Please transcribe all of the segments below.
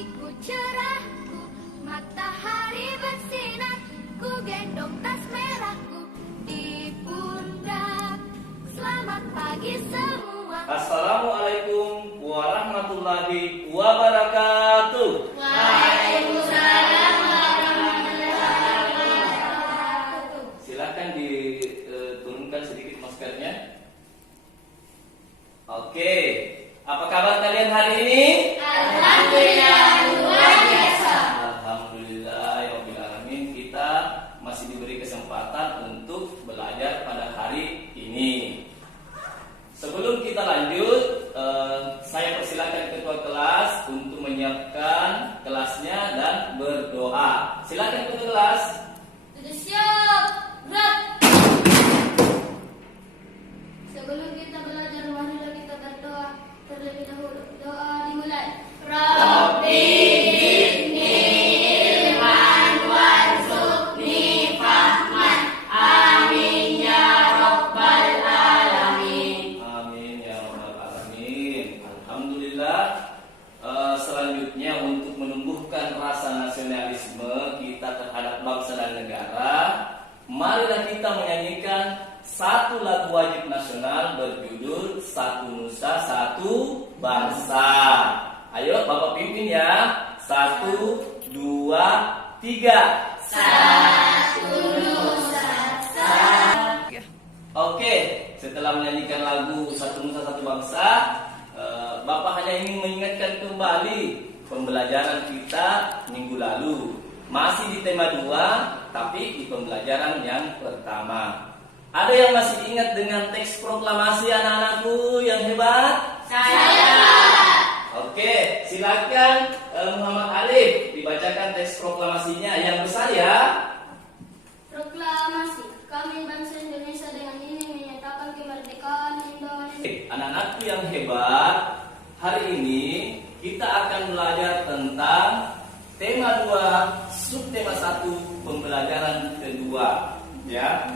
pagiku cerahku, matahari bersinar, ku gendong tas merahku di pundak. Selamat pagi semua. Assalamualaikum warahmatullahi wabarakatuh. Waalaikumsalam warahmatullahi wabarakatuh. Silakan diturunkan sedikit maskernya. Oke, apa kabar kalian hari ini? Alhamdulillah luar biasa. Alhamdulillahirobbilalamin. Kita masih diberi kesempatan untuk belajar pada hari ini. Sebelum kita lanjut, saya persilakan ketua kelas untuk menyiapkan kelasnya dan berdoa. Silakan ketua kelas. Sudah siap, gerak. Sebelum kita belajar, marilah kita berdoa terlebih dahulu. Doa dimulai. Rabbi zidni ilman warzuqni fahman. Amin ya rabbal alamin. Amin ya rabbal alamin. Alhamdulillah. Selanjutnya untuk menumbuhkan rasa nasionalisme kita terhadap bangsa dan negara, marilah kita menyanyikan satu lagu wajib nasional berjudul Satu Nusa Satu Bangsa. Ayo Bapak pimpin ya. 1, 2, 3. Satu Nusa Satu. Oke, setelah menyanyikan lagu Satu Nusa Satu Bangsa, Bapak hanya ingin mengingatkan kembali pembelajaran kita minggu lalu. Masih di tema 2, tapi di pembelajaran yang pertama. Ada yang masih ingat dengan teks proklamasi anak-anakku yang hebat? Saya. Oke, silakan Muhammad Alif dibacakan teks proklamasinya yang besar ya. Proklamasi. Kami bangsa Indonesia dengan ini menyatakan kemerdekaan Indonesia. Anak-anakku yang hebat, hari ini kita akan belajar tentang tema 2, subtema 1, pembelajaran kedua. Ya.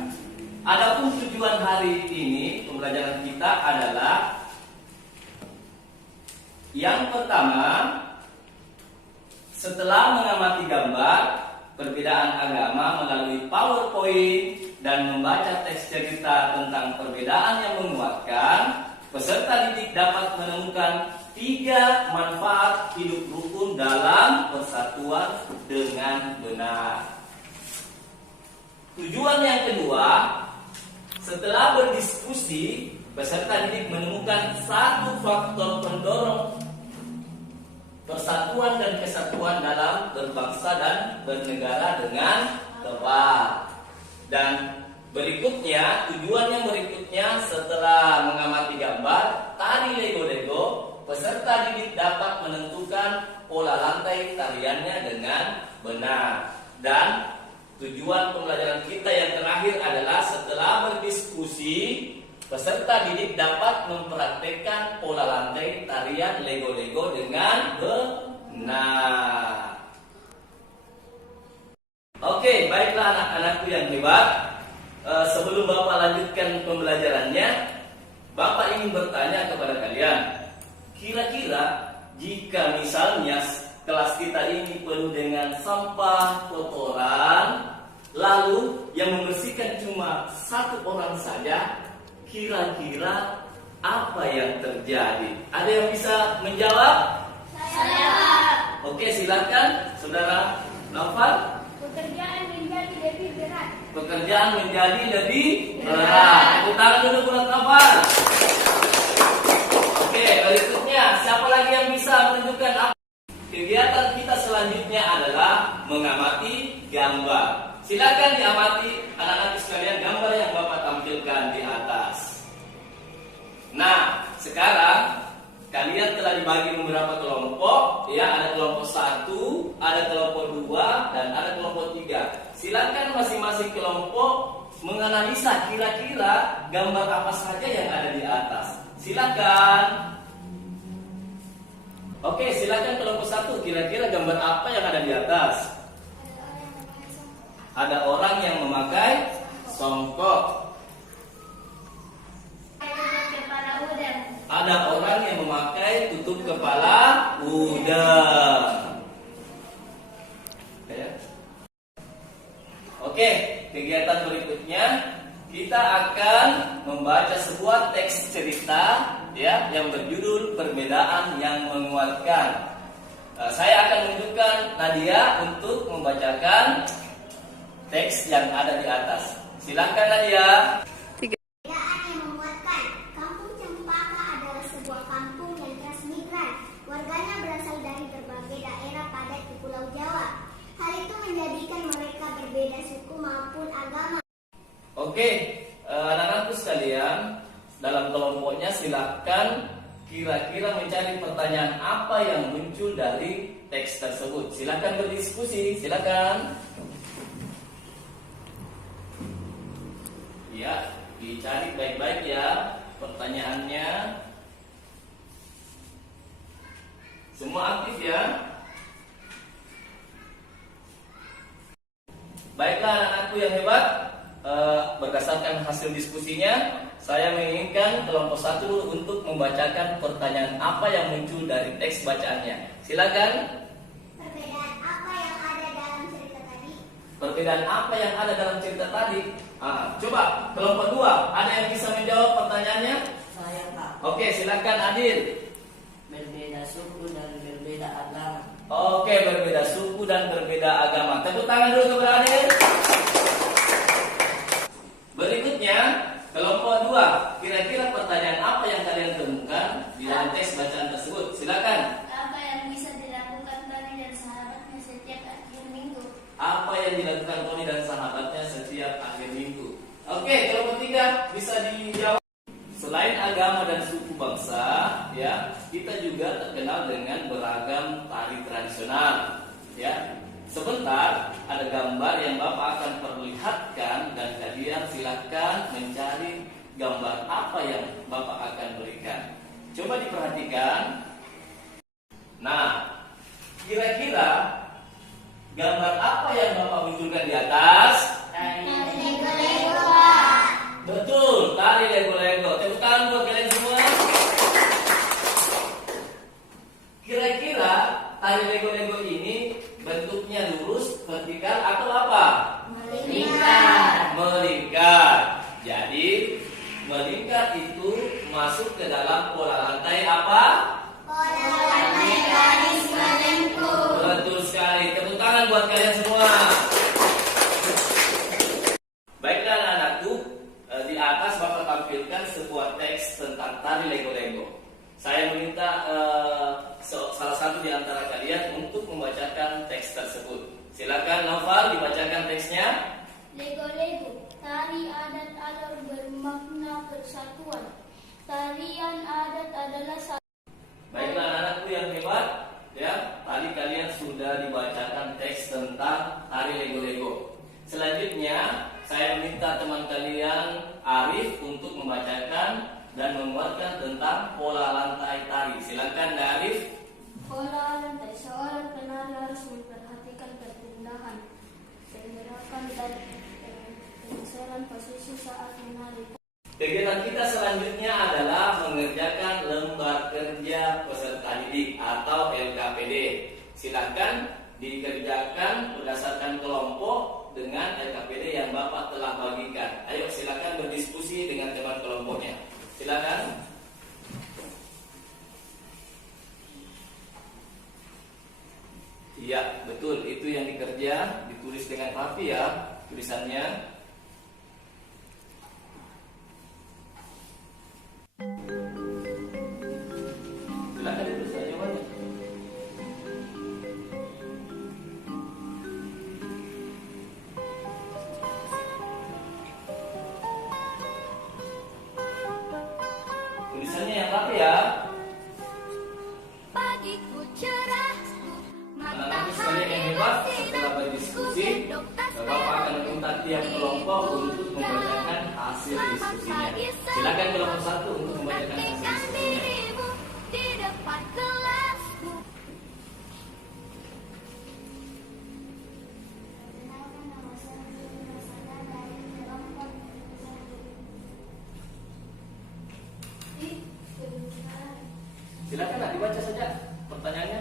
Adapun tujuan hari ini pembelajaran kita adalah yang pertama, setelah mengamati gambar perbedaan agama melalui PowerPoint dan membaca teks cerita tentang perbedaan yang menguatkan, peserta didik dapat menemukan 3 manfaat hidup rukun dalam persatuan dengan benar. Tujuan yang kedua, setelah berdiskusi, peserta didik menemukan 1 faktor pendorong persatuan dan kesatuan dalam berbangsa dan bernegara dengan tepat. Dan berikutnya, tujuan yang berikutnya, setelah mengamati gambar tari lego-lego, peserta didik dapat menentukan pola lantai tariannya dengan benar. Dan tujuan pembelajaran kita yang terakhir adalah setelah berdiskusi, peserta didik dapat mempraktekkan pola lantai tarian lego-lego dengan benar. Oke, baiklah anak-anakku yang hebat. Sebelum Bapak lanjutkan pembelajarannya, Bapak ingin bertanya kepada kalian. Kira-kira jika misalnya kelas kita ini penuh dengan sampah, kotoran, lalu yang membersihkan cuma 1 orang saja, kira-kira apa yang terjadi? Ada yang bisa menjawab? Saya. Oke, silakan Saudara Naufal. Pekerjaan menjadi lebih berat. Pekerjaan menjadi lebih berat. Tepuk tangan dulu buat Naufal. Oke, berikutnya siapa lagi yang bisa menunjukkan apa? Kegiatan kita selanjutnya adalah mengamati gambar. Silakan diamati anak-anak sekalian gambar yang Bapak tampilkan di atas. Nah, sekarang kalian telah dibagi beberapa kelompok, ya, ada kelompok 1, ada kelompok 2, dan ada kelompok 3. Silakan masing-masing kelompok menganalisa kira-kira gambar apa saja yang ada di atas. Silakan. Oke, silakan kelompok 1, kira-kira gambar apa yang ada di atas? Ada orang yang memakai songkok. Ada orang yang memakai tutup kepala udang. yang berjudul Perbedaan yang Menguatkan. Saya akan menunjukkan Nadia untuk membacakan teks yang ada di atas. Silakan Nadia. Perbedaan yang menguatkan. Kampung Cempaka adalah sebuah kampung yang transmigran. Warganya berasal dari berbagai daerah padat di Pulau Jawa. Hal itu menjadikan mereka berbeda suku maupun agama. Oke, anak-anakku sekalian, dalam kelompoknya silakan kira-kira mencari pertanyaan apa yang muncul dari teks tersebut. Silakan berdiskusi, silakan. Ya, dicari baik-baik ya pertanyaannya. Semua aktif ya. Baiklah anak-anakku yang hebat, berdasarkan hasil diskusinya, saya menginginkan kelompok 1 untuk membacakan pertanyaan apa yang muncul dari teks bacaannya. Silakan. Perbedaan apa yang ada dalam cerita tadi? Perbedaan apa yang ada dalam cerita tadi? Coba kelompok 2, ada yang bisa menjawab pertanyaannya? Saya Pak, Oke, silakan Adil. berbeda suku dan berbeda agama. Oke, berbeda suku dan berbeda agama. Tepuk tangan dulu kepada Adil. Berikutnya, kelompok 2, kira-kira pertanyaan apa yang kalian temukan di dalam teks bacaan tersebut? Silakan. Apa yang bisa dilakukan Tony dan sahabatnya setiap akhir minggu? Apa yang dilakukan Tony dan sahabatnya setiap akhir minggu? Oke, kelompok 3 bisa dijawab. Selain agama dan suku bangsa, ya, kita juga terkenal dengan beragam tari tradisional, ya. Sebentar, ada gambar yang Bapak akan perlihatkan dan kalian silakan mencari gambar apa yang Bapak akan berikan. Coba diperhatikan. Nah, kira-kira gambar apa yang Bapak munculkan di atas? Lego-lego, Pak. Betul, tari lego-lego. Tepuk tangan buat kalian semua. Kira-kira tari lego-lego ini bentuknya lurus, vertikal atau apa? Melingkar. Jadi melingkar itu masuk ke dalam pola lantai apa? Pola lantai garis melengkung. Betul sekali. Tepuk tangan buat kalian semua. Baiklah anak-anakku, di atas Bapak tampilkan sebuah teks tentang tari lego-lego. Saya meminta salah satu di antara kalian untuk membacakan teks tersebut. Silakan Noval dibacakan teksnya. Lego-lego, tari adat adalah bermakna persatuan. Tarian adat adalah satu. Baiklah anak-anakku yang hebat, ya. Tadi kalian sudah dibacakan teks tentang tari lego-lego. Selanjutnya, saya minta teman kalian Arif untuk membacakan dan menguatkan tentang pola lantai tari. Silakan Arif. Pola lantai, seorang penari harus memperhatikan perpindahan, pergerakan dan penyesuaian posisi saat menari. Kegiatan kita selanjutnya adalah mengerjakan lembar kerja peserta didik atau LKPD. Silakan dikerjakan berdasarkan kelompok dengan LKPD yang Bapak telah bagikan. Ayo silakan berdiskusi dengan teman kelompoknya. Silakan. Iya, betul. Itu yang dikerja, ditulis dengan rapi ya tulisannya. Silakan ditulis jawabannya. Tulisannya yang rapi ya. Pagiku cerah, Anak-anak sekalian yang hebat, setelah berdiskusi, Bapak akan meminta tiap kelompok untuk membacakan hasil diskusinya. Silakan kelompok 1 untuk membacakan hasil diskusinya. dirimu di depan kelasku. Perkenalkan, nama saya Rina Sada dari kelompok 1. Silakan nak dibaca saja pertanyaannya.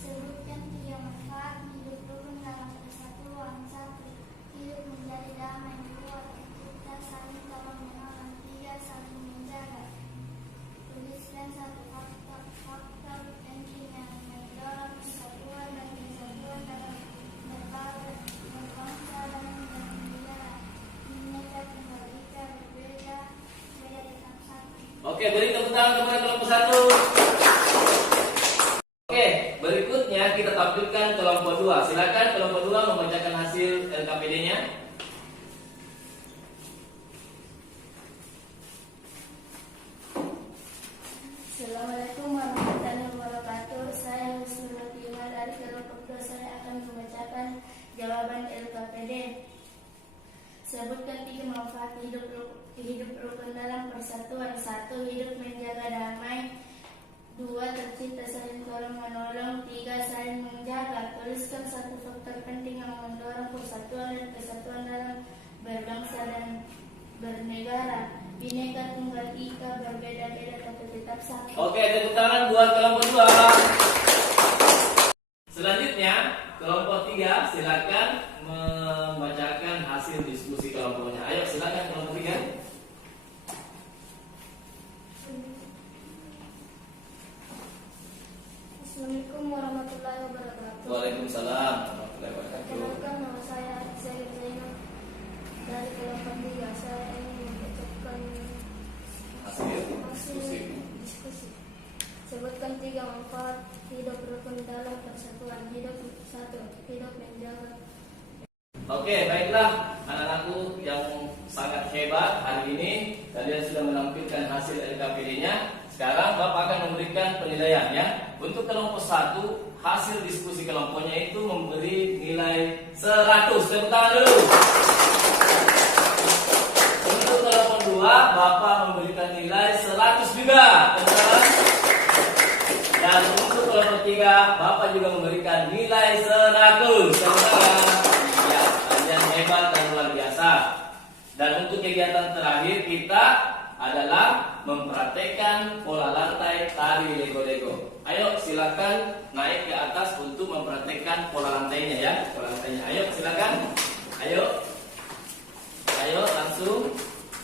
Sebutkan 3 manfaat hidup rukun dalam persatuan. 1. Hidup menjadi damai. 2. Kita saling tolong menolong. 3. Saling menjaga. Tuliskan 1 Oke, beri tepuk tangan kepada kelompok 1. Oke, berikutnya kita tampilkan kelompok 2. Silakan kelompok 2 membacakan hasil LKPD-nya. Assalamualaikum warahmatullahi wabarakatuh. Saya Husnul Iman dari kelompok 2. Saya akan membacakan jawaban LKPD. Sebutkan 3 manfaat hidup rukun dalam persatuan. 1. Hidup menjaga damai. 2. Tercipta saling tolong menolong. 3. Saling menjaga. Tuliskan 1 faktor penting yang mendorong persatuan dan kesatuan dalam berbangsa dan bernegara. Bineka Tunggal Ika, berbeda-beda tapi tetap satu. Oke, tepuk tangan buat kelompok 2. Selanjutnya, kelompok 3 silakan membacakan hasil diskusi kelompoknya. Ayo silakan kelompok 3. Assalamualaikum warahmatullahi wabarakatuh. Waalaikumsalam warahmatullahi wabarakatuh. Perkenalkan, nama saya Zaid Zainal dari kelompok 3. Saya ingin membacakan Hasil diskusi. Sebutkan 3 manfaat hidup rukun dalam persatuan. 1. Hidup menjaga. Oke, baiklah anak-anakku yang sangat hebat. Hari ini kalian sudah menampilkan hasil LKPD-nya. Sekarang Bapak akan memberikan penilaian ya. Untuk kelompok 1, hasil diskusi kelompoknya itu memberi nilai 100. Tepuk tangan dulu. Untuk kelompok 2, Bapak memberikan nilai 100 juga. Tepuk tangan. Dan untuk kelompok 3, Bapak juga memberikan nilai 100. Tepuk tangan. Ya, kalian hebat dan luar biasa. Dan untuk kegiatan terakhir kita adalah mempraktekkan pola lantai tari lego-lego. Ayo silakan naik ke atas untuk mempraktekkan pola lantainya ya. Pola lantainya. Ayo silakan. Ayo langsung.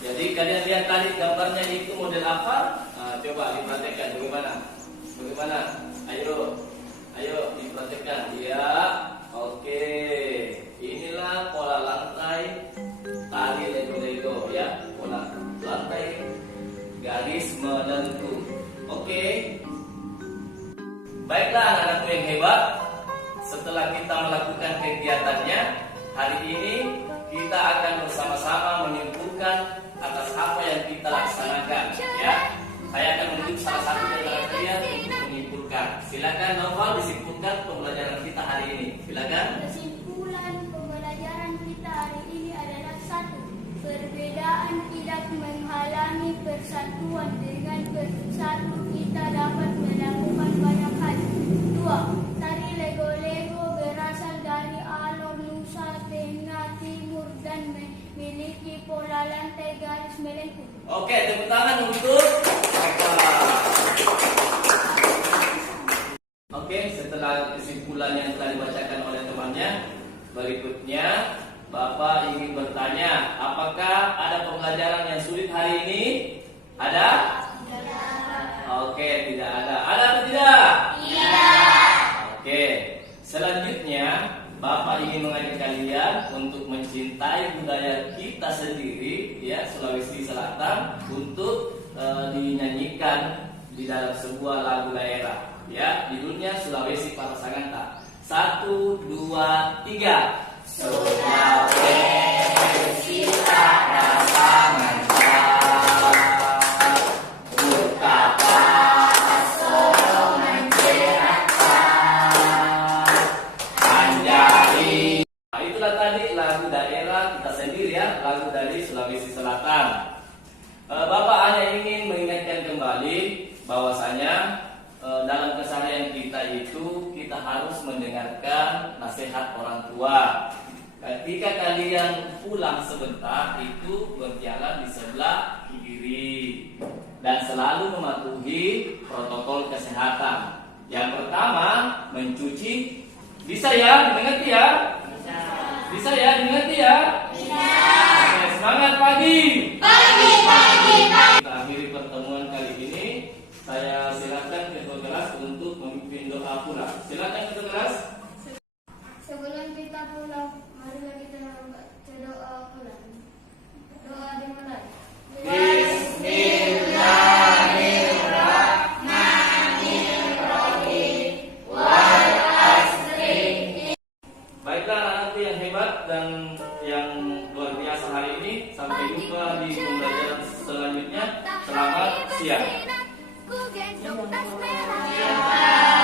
Jadi kalian lihat tadi gambarnya itu model apa? Nah, coba dipraktekkan bagaimana? Ayo dipraktekkan. Ya. Oke. Inilah pola lantai tari lego-lego ya. Pola lantai garis menentu. Oke. Baiklah anak-anakku yang hebat. Setelah kita melakukan kegiatannya, hari ini kita akan bersama-sama menyimpulkan atas apa yang kita laksanakan ya. Saya akan menunjuk salah satu dari kalian untuk menyimpulkan. Silakan Noval disimpulkan pembelajaran kita hari ini. Silakan. Kesimpulan pembelajaran kita hari ini adalah 1. Perbedaan tidak menghalangi persatuan. Dengan bersatu kita dapat melakukan banyak hal. 2. Tari lego-lego berasal dari alur Nusa Tenggara Timur dan memiliki pola lantai garis melengkung. Oke, tepuk tangan untuk Oke, setelah kesimpulan yang telah dibacakan oleh temannya, berikutnya Bapak ingin bertanya, apakah ada pembelajaran yang sulit hari ini? Ada? Tidak. Oke, tidak ada. Ada atau tidak? Iya. Oke, selanjutnya Bapak ingin mengajak kalian untuk mencintai budaya kita sendiri, ya, Sulawesi Selatan, untuk dinyanyikan di dalam sebuah lagu daerah, ya, judulnya Sulawesi Parasanganta. 1, 2, 3. Sulawesi Parasanganta, betapa solo mencerahkan Anjali. Nah, itulah tadi lagu daerah kita sendiri ya, lagu dari Sulawesi Selatan. Bapak hanya ingin mengingatkan kembali bahwasanya dalam keseharian kita itu kita harus mendengarkan nasihat orang tua. Ketika kalian pulang sebentar itu berjalan di sebelah kiri dan selalu mematuhi protokol kesehatan. Yang pertama, mencuci. Bisa ya, dimengerti ya? Bisa ya, dimengerti ya? Bisa. Oke, semangat pagi. Pagi. Kita akhiri pertemuan kali ini. Saya silakan ketua kelas untuk memimpin doa pulang. Silakan ketua kelas. Sebelum kita pulang, marilah kita membaca doa pulang. Doa dimulai. Bismillah. hebat dan yang luar biasa hari ini. Sampai jumpa di pembelajaran selanjutnya. Selamat siang. Ku gendong tas merah.